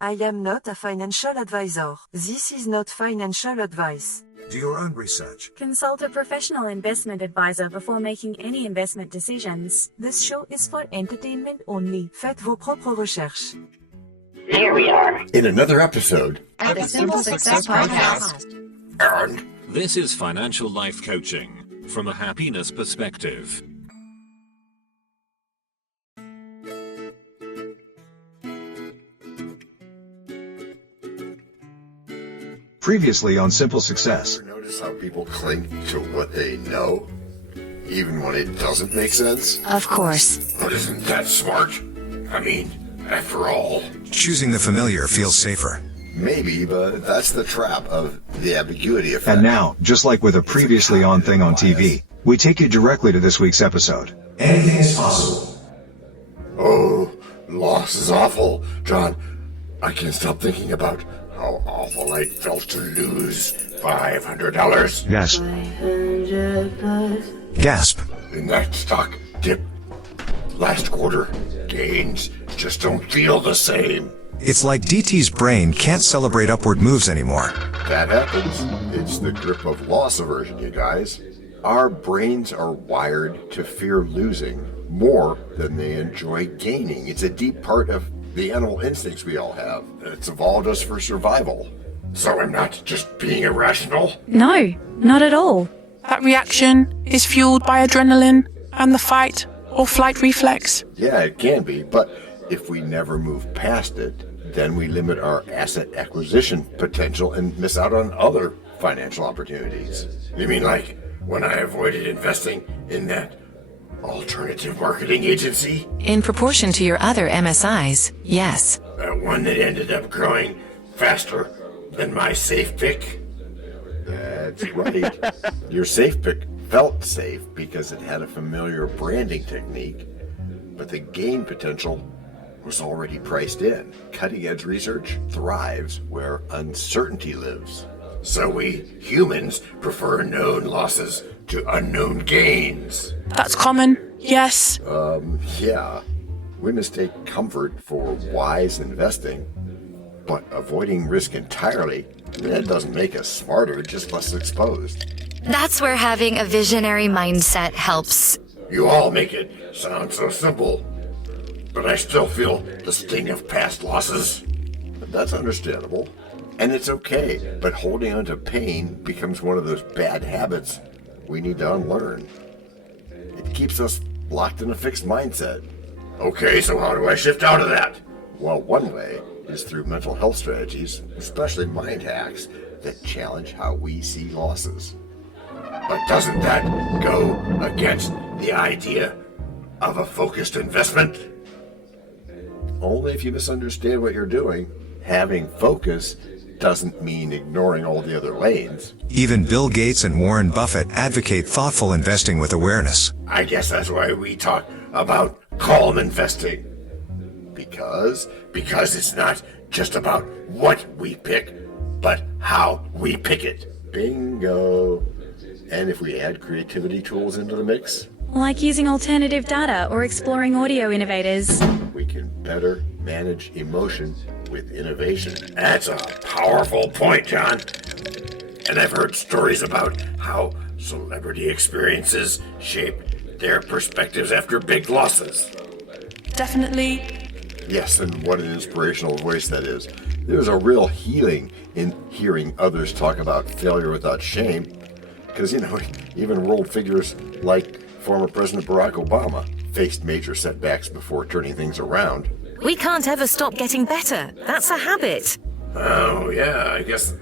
I am not a financial advisor. This is not financial advice. Do your own research. Consult a professional investment advisor before making any investment decisions. This show is for entertainment only. Faites vos propres recherches. Here we are in another episode of the Simple Success Podcast. And this is financial life coaching from a happiness perspective. Previously on Simple Success. Notice how people cling to what they know, even when it doesn't make sense? Of course. But isn't that smart? I mean, after all. Choosing the familiar feels safer. Maybe, but that's the trap of the ambiguity effect. And now, just like with a previously on thing on TV, we take you directly to this week's episode. Anything is possible. Oh, loss is awful. John, I can't stop thinking about how awful I felt to lose $500. Gasp. Gasp. In that stock dip last quarter, gains just don't feel the same. It's like DT's brain can't celebrate upward moves anymore. That happens. It's the grip of loss aversion, you guys. Our brains are wired to fear losing more than they enjoy gaining. It's a deep part of the animal instincts we all have. It's evolved us for survival. So I'm not just being irrational? No, not at all. That reaction is fueled by adrenaline and the fight or flight reflex. Yeah, it can be, but if we never move past it, then we limit our asset acquisition potential and miss out on other financial opportunities. You mean like when I avoided investing in that alternative marketing agency? In proportion to your other MSIs, yes. That one that ended up growing faster than my safe pick? That's right. Your safe pick felt safe because it had a familiar branding technique, but the gain potential was already priced in. Cutting-edge research thrives where uncertainty lives. So we humans prefer known losses to unknown gains. That's common, yes. Yeah. We mistake comfort for wise investing, but avoiding risk entirely, that doesn't make us smarter, just less exposed. That's where having a visionary mindset helps. You all make it sound so simple, but I still feel the sting of past losses. But that's understandable, and it's okay, but holding on to pain becomes one of those bad habits we need to unlearn. It keeps us locked in a fixed mindset. Okay, so how do I shift out of that? Well, one way is through mental health strategies, especially mind hacks, that challenge how we see losses. But doesn't that go against the idea of a focused investment? Only if you misunderstand what you're doing. Having focus doesn't mean ignoring all the other lanes. Even Bill Gates and Warren Buffett advocate thoughtful investing with awareness. I guess that's why we talk about calm investing. Because it's not just about what we pick, but how we pick it. Bingo. And if we add creativity tools into the mix, Like using alternative data or exploring audio innovators. we can better manage emotion with innovation. That's a powerful point, John. And I've heard stories about how celebrity experiences shape their perspectives after big losses. Definitely. Yes, and what an inspirational voice that is. There's a real healing in hearing others talk about failure without shame. Because, even world figures like former President Barack Obama faced major setbacks before turning things around. We can't ever stop getting better. That's a habit. Oh, yeah, I guess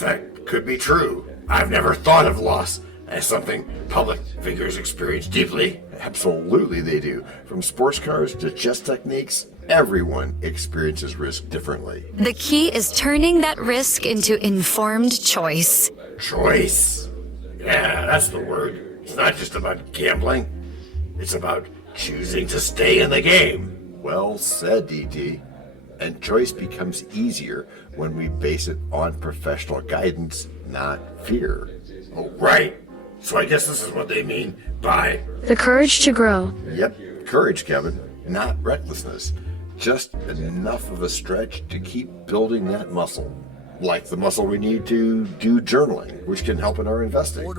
that could be true. I've never thought of loss as something public figures experience deeply. Absolutely they do. From sports cars to chess techniques, everyone experiences risk differently. The key is turning that risk into informed choice. Choice. Yeah, that's the word. It's not just about gambling. It's about choosing to stay in the game. Well said, DT. And choice becomes easier when we base it on professional guidance, not fear. Oh, right. So I guess this is what they mean by... The courage to grow. Yep, courage, Kevin, not recklessness. just enough of a stretch to keep building that muscle. Like the muscle we need to do journaling, which can help in our investing.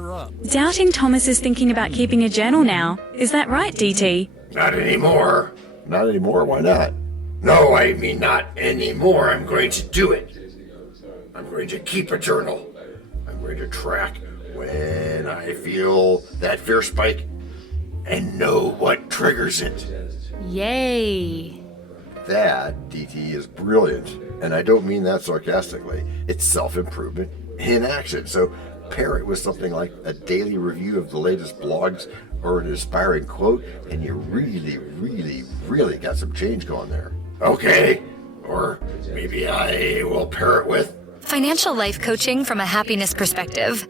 Doubting Thomas is thinking about keeping a journal now. Is that right, DT? Not anymore. Not anymore? Why not? No, I mean not anymore. I'm going to do it. I'm going to keep a journal. I'm going to track when I feel that fear spike and know what triggers it. Yay. That, DT, is brilliant. And I don't mean that sarcastically. It's self-improvement in action. So pair it with something like a daily review of the latest blogs or an inspiring quote, and you really got some change going there. Okay. Or maybe I will pair it with... Financial life coaching from a happiness perspective.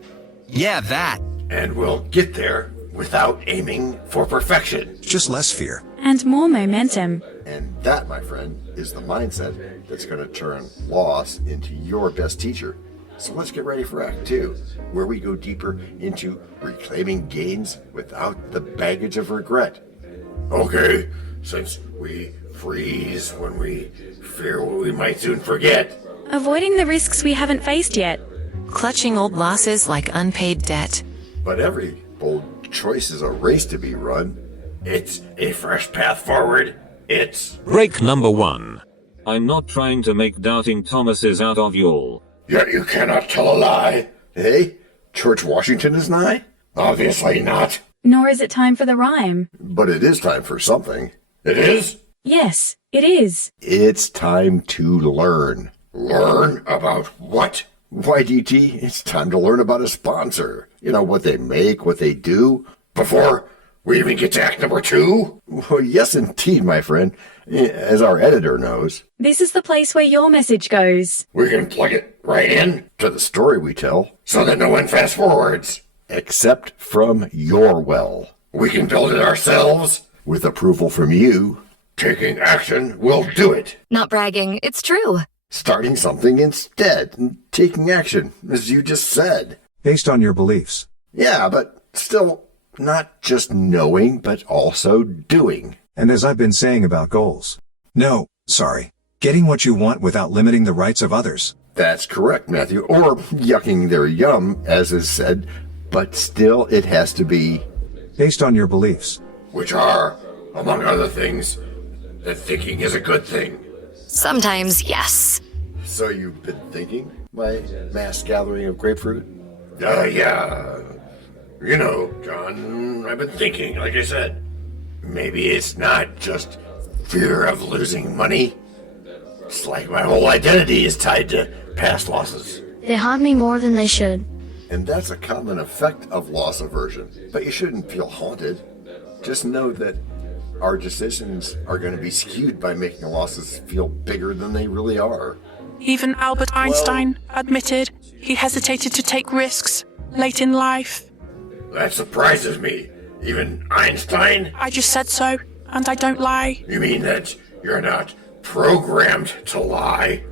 Yeah, that. And we'll get there without aiming for perfection. Just less fear. And more momentum. And that, my friend, is the mindset that's going to turn loss into your best teacher. So let's get ready for Act 2, where we go deeper into reclaiming gains without the baggage of regret. Okay, since we freeze when we fear what we might soon forget. Avoiding the risks we haven't faced yet. Clutching old losses like unpaid debt. But every bold choice is a race to be run. It's a fresh path forward. It's... Break number 1. I'm not trying to make doubting Thomases out of y'all. Yet you cannot tell a lie. Hey, George Washington is nigh? Obviously not. Nor is it time for the rhyme. But it is time for something. It is? Yes, it is. It's time to learn. Learn about what? Why, DT, it's time to learn about a sponsor. You know, what they make, what they do. Before we even get to Act number 2? Well, yes, indeed, my friend. As our editor knows. This is the place where your message goes. We can plug it right in to the story we tell, so that no one fast forwards. Except from your well. We can build it ourselves, with approval from you. Taking action will do it. Not bragging, it's true. Starting something instead, and taking action, as you just said. Based on your beliefs. Yeah, but still, not just knowing, but also doing. And as I've been saying about goals. No, sorry. Getting what you want without limiting the rights of others. That's correct, Matthew. Or yucking their yum, as is said. But still, it has to be... Based on your beliefs. Which are, among other things, that thinking is a good thing. Sometimes, yes. So you've been thinking, my mass gathering of grapefruit? Yeah. You know, John, I've been thinking, like I said. Maybe it's not just fear of losing money. It's like my whole identity is tied to past losses. They haunt me more than they should. And that's a common effect of loss aversion. But you shouldn't feel haunted. Just know that our decisions are going to be skewed by making losses feel bigger than they really are. Even Albert Einstein admitted he hesitated to take risks late in life. That surprises me. Even Einstein? I just said so, and I don't lie. You mean that you're not programmed to lie?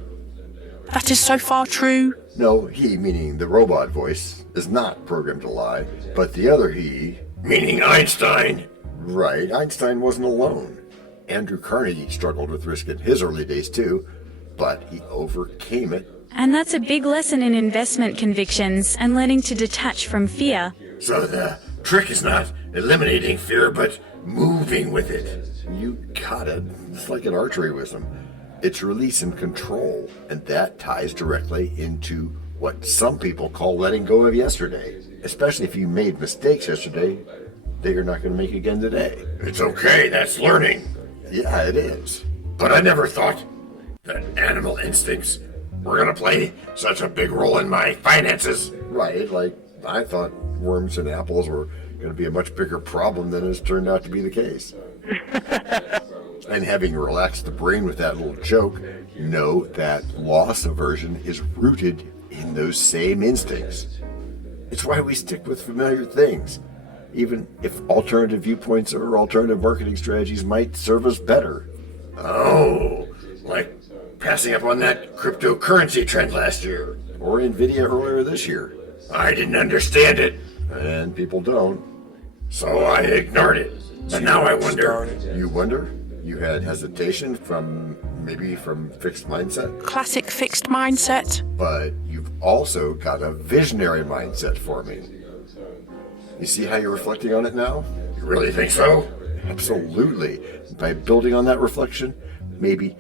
That is so far true. No, he, meaning the robot voice, is not programmed to lie. But the other he, meaning Einstein. Right, Einstein wasn't alone. Andrew Carnegie struggled with risk in his early days too, but he overcame it. And that's a big lesson in investment convictions and learning to detach from fear. So the trick is not eliminating fear, but moving with it. You got it. It's like an archery wisdom. It's release and control, and that ties directly into what some people call letting go of yesterday. Especially if you made mistakes yesterday that you're not going to make again today. It's okay, that's learning. Yeah, it is. But I never thought that animal instincts were going to play such a big role in my finances. Right, like I thought worms and apples were going to be a much bigger problem than has turned out to be the case. And having relaxed the brain with that little joke, know that loss aversion is rooted in those same instincts. It's why we stick with familiar things, even if alternative viewpoints or alternative marketing strategies might serve us better. Oh, like passing up on that cryptocurrency trend last year, or Nvidia earlier this year. I didn't understand it, and people don't. So I ignored it. And now I wonder. You wonder? You had hesitation from fixed mindset, Classic fixed mindset. but you've also got a visionary mindset for me. You see how you're reflecting on it now? You really think so? Absolutely. By building on that reflection, maybe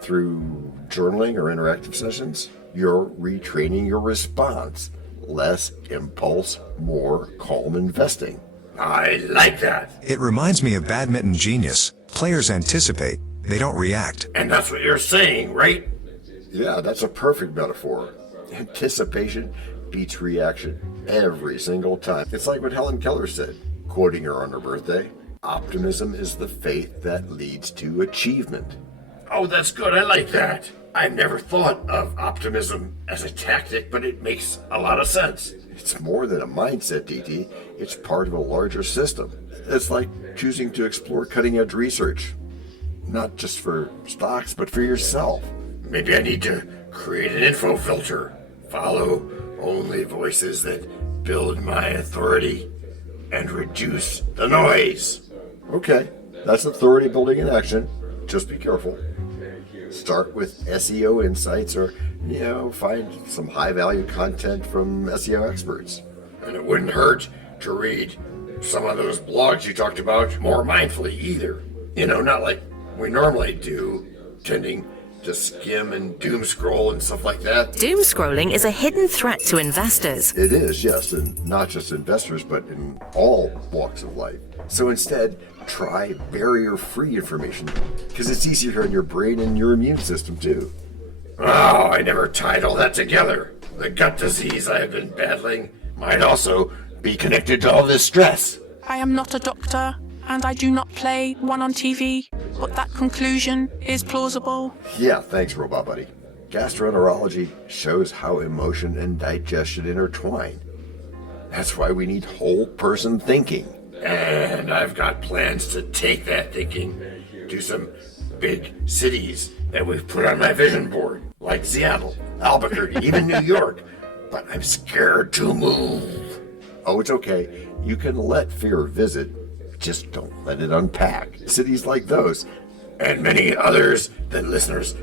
through journaling or interactive sessions, you're retraining your response. Less impulse, more calm investing. I like that. It reminds me of badminton genius. Players anticipate, they don't react. And that's what you're saying, right? Yeah, that's a perfect metaphor. Anticipation beats reaction every single time. It's like what Helen Keller said, quoting her on her birthday, "Optimism is the faith that leads to achievement." Oh, that's good. I like that. I've never thought of optimism as a tactic, but it makes a lot of sense. It's more than a mindset, DT. It's part of a larger system. It's like choosing to explore cutting-edge research. Not just for stocks, but for yourself. Maybe I need to create an info filter. Follow only voices that build my authority and reduce the noise. Okay, that's authority building in action. Just be careful. Start with SEO insights or, find some high-value content from SEO experts. And it wouldn't hurt to read some of those blogs you talked about more mindfully either. Not like we normally do, tending to skim and doom scroll and stuff like that. Doom scrolling is a hidden threat to investors. It is, yes, and not just investors, but in all walks of life. So instead, try barrier-free information, because it's easier on your brain and your immune system too. Oh, I never tied all that together. The gut disease I have been battling might also be connected to all this stress. I am not a doctor, and I do not play one on TV, but that conclusion is plausible. Yeah, thanks, Robot Buddy. Gastroenterology shows how emotion and digestion intertwine. That's why we need whole person thinking. And I've got plans to take that thinking to some big cities that we've put on my vision board, like Seattle, Albuquerque, even New York. But I'm scared to move. Oh, it's okay. You can let fear visit. Just don't let it unpack. Cities like those, and many others that listeners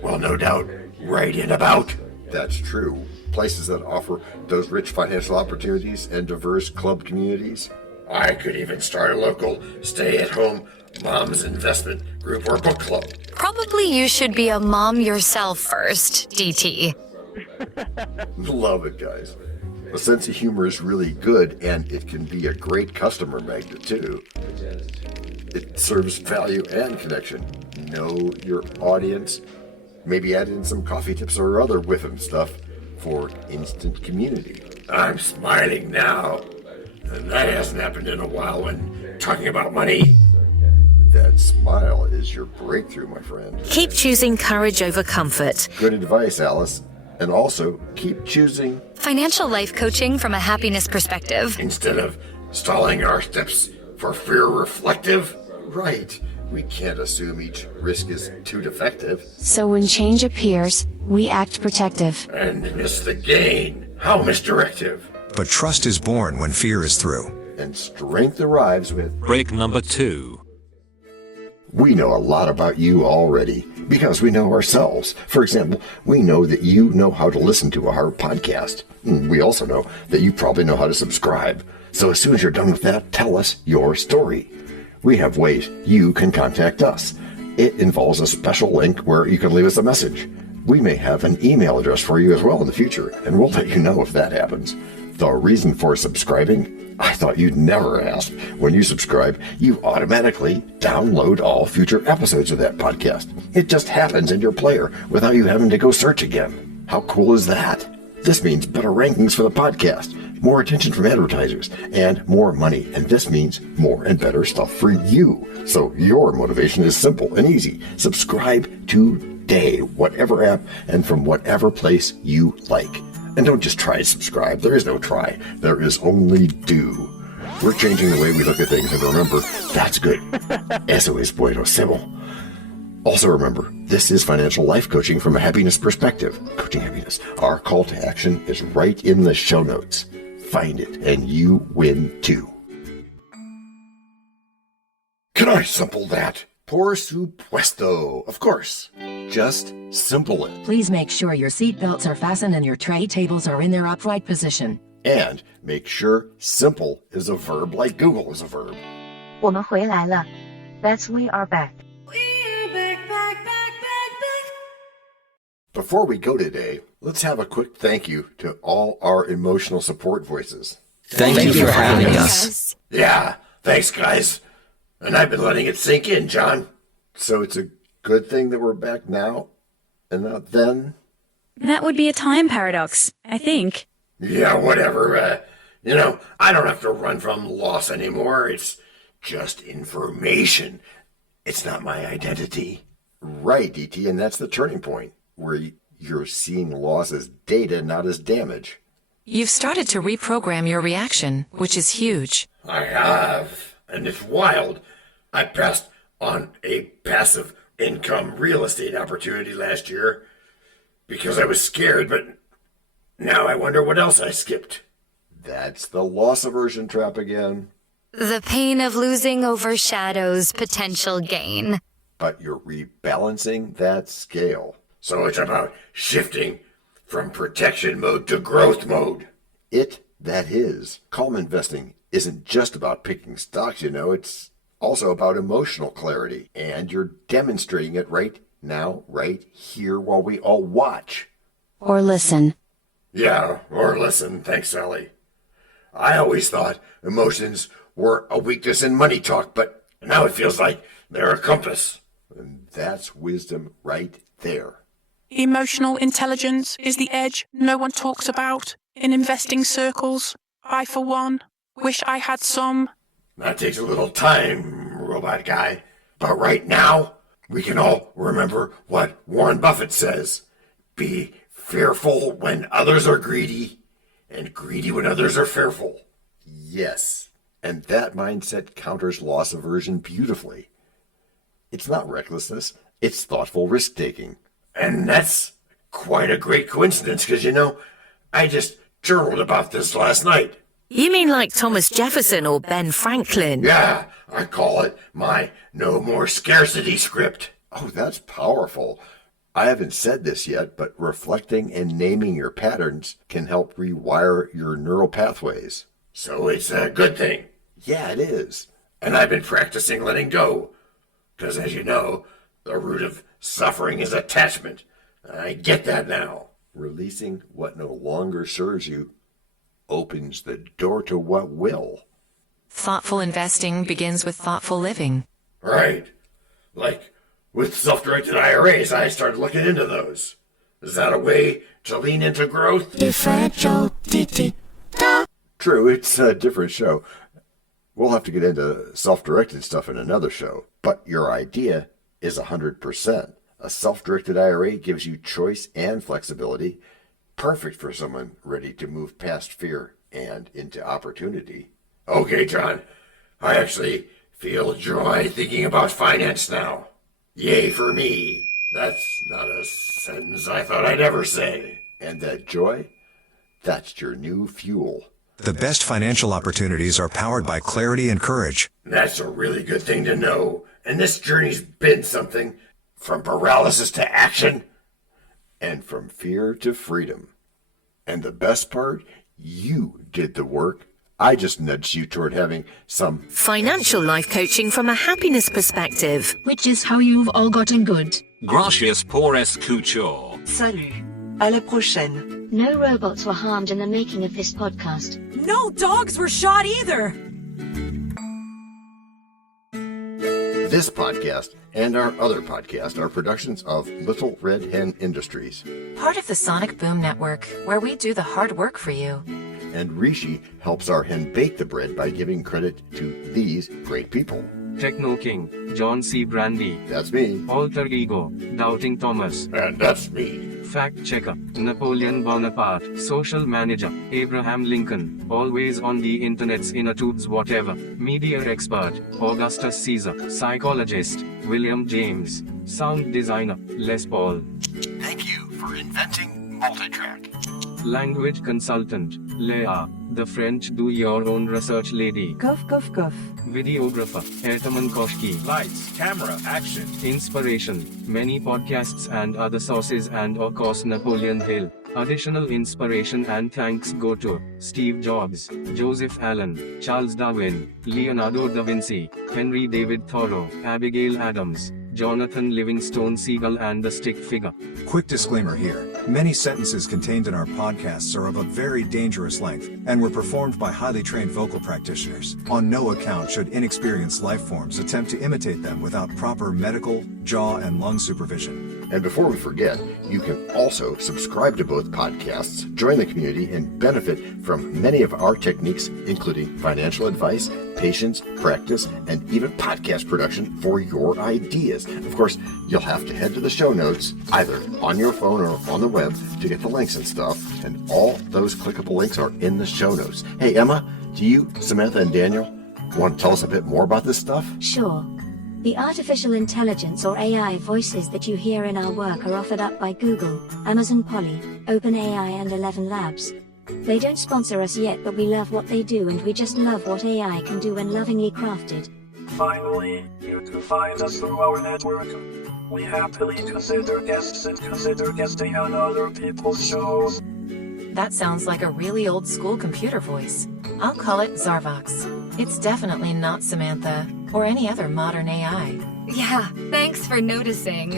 will no doubt write in about. That's true. Places that offer those rich financial opportunities and diverse club communities. I could even start a local stay-at-home mom's investment group or book club. Probably you should be a mom yourself first, DT. Love it, guys. A sense of humor is really good, and it can be a great customer magnet, too. It serves value and connection. Know your audience. Maybe add in some coffee tips or other whiffin' stuff for instant community. I'm smiling now. And that hasn't happened in a while when talking about money. That smile is your breakthrough, my friend. Keep choosing courage over comfort. Good advice, Alice. And also, keep choosing Financial life coaching from a happiness perspective. instead of stalling our steps for fear reflective. Right. We can't assume each risk is too defective. So when change appears, we act protective. And miss the gain. How misdirective. But trust is born when fear is through. And strength arrives with Break number 2. We know a lot about you already because we know ourselves. For example, we know that you know how to listen to our podcast. We also know that you probably know how to subscribe. So as soon as you're done with that, tell us your story. We have ways you can contact us. It involves a special link where you can leave us a message. We may have an email address for you as well in the future, and we'll let you know if that happens. The reason for subscribing? I thought you'd never ask. When you subscribe, you automatically download all future episodes of that podcast. It just happens in your player without you having to go search again. How cool is that? This means better rankings for the podcast, more attention from advertisers, and more money. And this means more and better stuff for you. So your motivation is simple and easy. Subscribe today, whatever app and from whatever place you like. And don't just try to subscribe. There is no try. There is only do. We're changing the way we look at things, and remember, that's good. Eso es bueno. Also remember, this is financial life coaching from a happiness perspective. Coaching happiness. Our call to action is right in the show notes. Find it, and you win too. Can I sample that? Por supuesto, of course. Just simple it. Please make sure your seat belts are fastened and your tray tables are in their upright position. And make sure simple is a verb like Google is a verb. 我们回来了. That's we are back. Before we go today, let's have a quick thank you to all our emotional support voices. Thank you for having us. Yeah, thanks, guys. And I've been letting it sink in, John. So it's a good thing that we're back now and not then? That would be a time paradox, I think. Yeah, whatever. I don't have to run from loss anymore. It's just information. It's not my identity. Right, DT, and that's the turning point, where you're seeing loss as data, not as damage. You've started to reprogram your reaction, which is huge. I have, and it's wild. I passed on a passive income real estate opportunity last year because I was scared, but now I wonder what else I skipped. That's the loss aversion trap again. The pain of losing overshadows potential gain. But you're rebalancing that scale. So it's about shifting from protection mode to growth mode. That is. Calm investing isn't just about picking stocks, it's also about emotional clarity. And you're demonstrating it right now, right here, while we all watch. Or listen. Yeah, or listen. Thanks, Sally. I always thought emotions were a weakness in money talk, but now it feels like they're a compass. And that's wisdom right there. Emotional intelligence is the edge no one talks about in investing circles. I, for one, wish I had some. That takes a little time, robot guy. But right now, we can all remember what Warren Buffett says. Be fearful when others are greedy, and greedy when others are fearful. Yes, and that mindset counters loss aversion beautifully. It's not recklessness, it's thoughtful risk-taking. And that's quite a great coincidence, because I just journaled about this last night. You mean like Thomas Jefferson or Ben Franklin? Yeah, I call it my no more scarcity script. Oh, that's powerful. I haven't said this yet, but reflecting and naming your patterns can help rewire your neural pathways. So it's a good thing. Yeah, it is. And I've been practicing letting go. Because as you know, the root of suffering is attachment. I get that now. Releasing what no longer serves you opens the door to what will. Thoughtful investing begins with thoughtful living. Right. Like with self-directed IRAs, I started looking into those. Is that a way to lean into growth? True, it's a different show. We'll have to get into self-directed stuff in another show. But your idea is 100%. A self-directed IRA gives you choice and flexibility, perfect for someone ready to move past fear and into opportunity. Okay, John, I actually feel joy thinking about finance now. Yay for me. That's not a sentence I thought I'd ever say. And that joy, that's your new fuel. The best financial opportunities are powered by clarity and courage. That's a really good thing to know. And this journey's been something. From paralysis to action. And from fear to freedom. And the best part, you did the work. I just nudged you toward having some financial life coaching from a happiness perspective. Which is how you've all gotten good. Gracias por escuchar. Salut. À la prochaine. No robots were harmed in the making of this podcast. No dogs were shot either. This podcast and our other podcast are productions of Little Red Hen Industries. Part of the Sonic Boom Network, where we do the hard work for you. And Rishi helps our hen bake the bread by giving credit to these great people. Techno King, John Brandy. That's me. Alter Ego, Doubting Thomas. And that's me. Fact Checker, Napoleon Bonaparte. Social Manager, Abraham Lincoln. Always on the internet's inner tubes whatever. Media Expert, Augustus Caesar. Psychologist, William James. Sound Designer, Les Paul. Thank you for inventing multitrack. Language consultant, Leah, the French do-your-own research lady. Cough, cough, cough. Videographer, Ertaman Koshki. Lights, camera, action. Inspiration, many podcasts and other sources and of course Napoleon Hill. Additional inspiration and thanks go to Steve Jobs, Joseph Allen, Charles Darwin, Leonardo da Vinci, Henry David Thoreau, Abigail Adams, Jonathan Livingstone Seagull and the Stick Figure. Quick disclaimer here. Many sentences contained in our podcasts are of a very dangerous length, and were performed by highly trained vocal practitioners. On no account should inexperienced life forms attempt to imitate them without proper medical, jaw, and lung supervision. And before we forget, you can also subscribe to both podcasts, join the community, and benefit from many of our techniques, including financial advice, patience, practice, and even podcast production for your ideas. Of course, you'll have to head to the show notes, either on your phone or on the web, to get the links and stuff, and all those clickable links are in the show notes. Hey, Emma, do you, Samantha, and Daniel want to tell us a bit more about this stuff? Sure. The artificial intelligence or AI voices that you hear in our work are offered up by Google, Amazon Polly, OpenAI and ElevenLabs. They don't sponsor us yet, but we love what they do and we just love what AI can do when lovingly crafted. Finally, you can find us through our network. We happily consider guests and consider guesting on other people's shows. That sounds like a really old school computer voice. I'll call it Zarvox. It's definitely not Samantha, or any other modern AI. Yeah, thanks for noticing.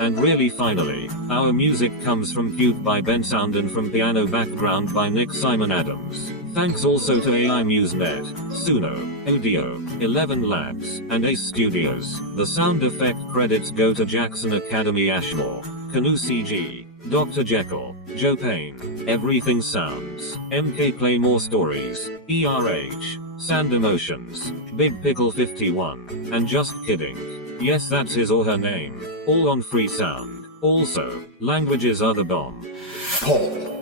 And really finally, our music comes from Cute by Ben Sound and from Piano Background by Nick Simon Adams. Thanks also to AI MuseNet, Suno, Audio, ElevenLabs, and Ace Studios. The sound effect credits go to Jackson Academy Ashmore, Canoe CG, Dr. Jekyll, Joe Payne, Everything Sounds, MK Claymore Stories, ERH, Sand Emotions, Big Pickle 51, and Just Kidding. Yes, that's his or her name, all on free sound. Also, languages are the bomb. Paul.